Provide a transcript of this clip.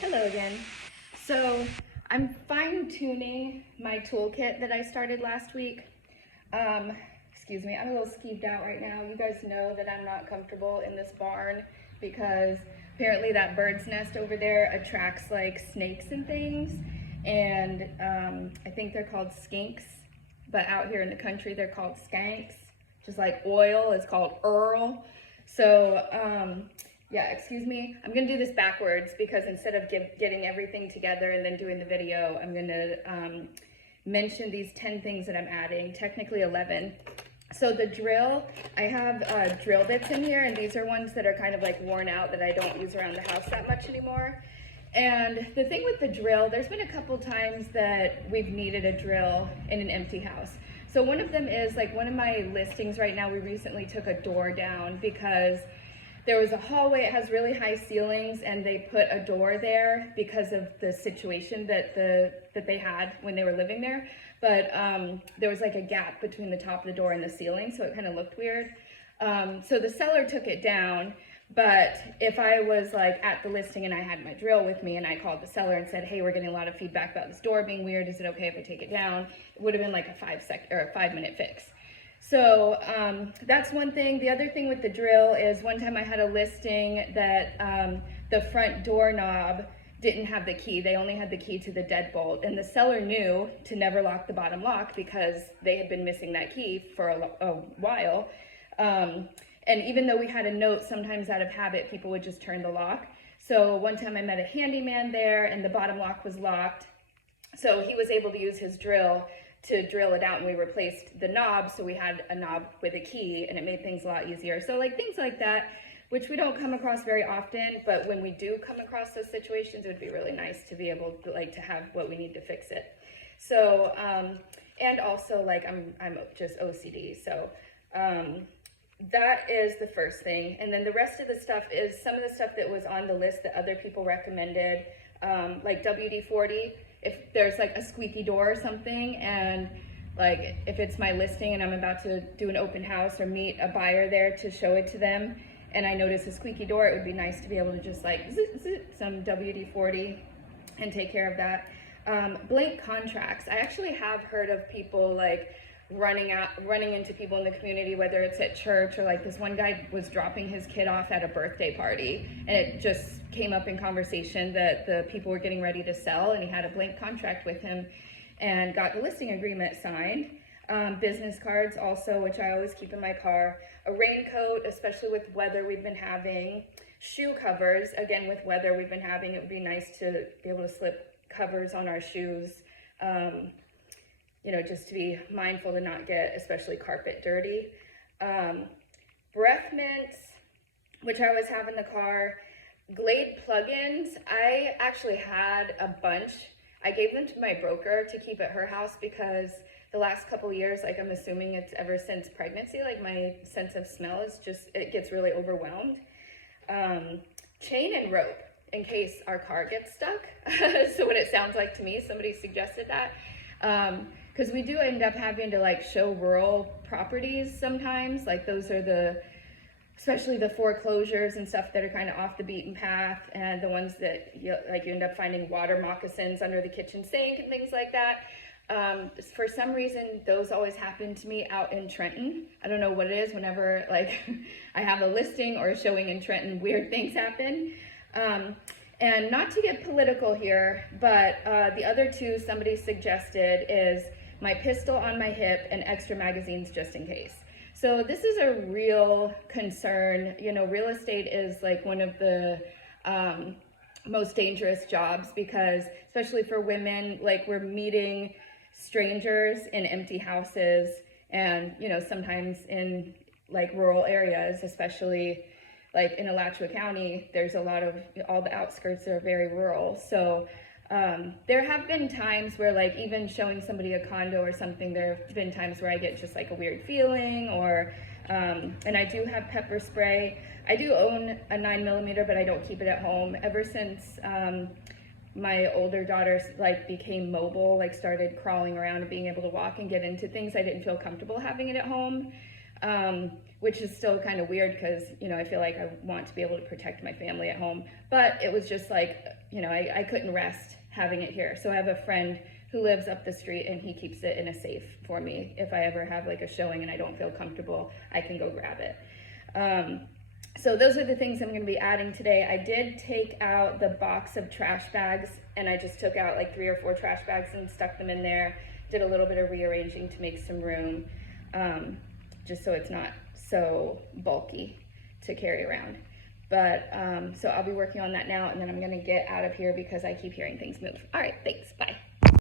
Hello again. So I'm fine tuning my toolkit that I started last week. Excuse me, I'm a little skeeved out right now. You guys know that I'm not comfortable in this barn because apparently that bird's nest over there attracts like snakes and things. And I think they're called skinks, but out here in the country they're called skanks. Just like oil is called Earl. So yeah, excuse me. I'm gonna do this backwards because instead of getting everything together and then doing the video, I'm gonna mention these 10 things that I'm adding, technically 11. So the drill, I have drill bits in here, and these are ones that are kind of like worn out that I don't use around the house that much anymore. And the thing with the drill, there's been a couple times that we've needed a drill in an empty house. So one of them is like one of my listings right now, we recently took a door down because there was a hallway, it has really high ceilings, and they put a door there because of the situation that they had when they were living there. But there was like a gap between the top of the door and the ceiling, so it kind of looked weird. So the seller took it down, but if I was like at the listing and I had my drill with me and I called the seller and said, hey, we're getting a lot of feedback about this door being weird, is it okay if I take it down? It would have been like a 5-minute fix. So that's one thing. The other thing with the drill is one time I had a listing that the front doorknob didn't have the key. They only had the key to the deadbolt, and the seller knew to never lock the bottom lock because they had been missing that key for a while. And even though we had a note, sometimes out of habit, people would just turn the lock. So one time I met a handyman there and the bottom lock was locked. So he was able to use his drill to drill it out, and we replaced the knob, so we had a knob with a key, and it made things a lot easier. So like things like that, which we don't come across very often, but when we do come across those situations, it would be really nice to be able to like to have what we need to fix it. So and also like I'm just OCD, so that is the first thing. And then the rest of the stuff is some of the stuff that was on the list that other people recommended, like WD-40. If there's like a squeaky door or something, and like if it's my listing and I'm about to do an open house or meet a buyer there to show it to them, and I notice a squeaky door, it would be nice to be able to just like some WD-40 and take care of that. Blank contracts. I actually have heard of people like running into people in the community, whether it's at church or like this one guy was dropping his kid off at a birthday party, and it just came up in conversation that the people were getting ready to sell, and he had a blank contract with him and got the listing agreement signed. Business cards also, which I always keep in my car. A raincoat, especially with weather we've been having. Shoe covers, again with weather we've been having, it would be nice to be able to slip covers on our shoes. You know, just to be mindful to not get especially carpet dirty. Breath mints, which I always have in the car. Glade plugins, I actually had a bunch. I gave them to my broker to keep at her house because the last couple years, like I'm assuming it's ever since pregnancy, like my sense of smell is just, it gets really overwhelmed. Chain and rope in case our car gets stuck. So what it sounds like to me, somebody suggested that. Because we do end up having to like show rural properties sometimes, like those are especially the foreclosures and stuff that are kind of off the beaten path, and the ones that you end up finding water moccasins under the kitchen sink and things like that. For some reason, those always happen to me out in Trenton. I don't know what it is. Whenever like I have a listing or a showing in Trenton, weird things happen. And not to get political here, but the other two somebody suggested is my pistol on my hip and extra magazines just in case. So this is a real concern. You know, real estate is like one of the most dangerous jobs because, especially for women, like we're meeting strangers in empty houses, and you know, sometimes in like rural areas, especially like in Alachua County, there's a lot of, all the outskirts are very rural. So there have been times where like even showing somebody a condo or something, there have been times where I get just like a weird feeling, or, and I do have pepper spray. I do own a 9mm, but I don't keep it at home. Ever since my older daughter like became mobile, like started crawling around and being able to walk and get into things, I didn't feel comfortable having it at home. which is still kind of weird because, you know, I feel like I want to be able to protect my family at home. But it was just like, you know, I couldn't rest having it here. So I have a friend who lives up the street and he keeps it in a safe for me. If I ever have like a showing and I don't feel comfortable, I can go grab it. So those are the things I'm going to be adding today. I did take out the box of trash bags, and I just took out like 3 or 4 trash bags and stuck them in there. Did a little bit of rearranging to make some room, just so it's not so bulky to carry around. But so I'll be working on that now, and then I'm going to get out of here because I keep hearing things move. All right, thanks, bye.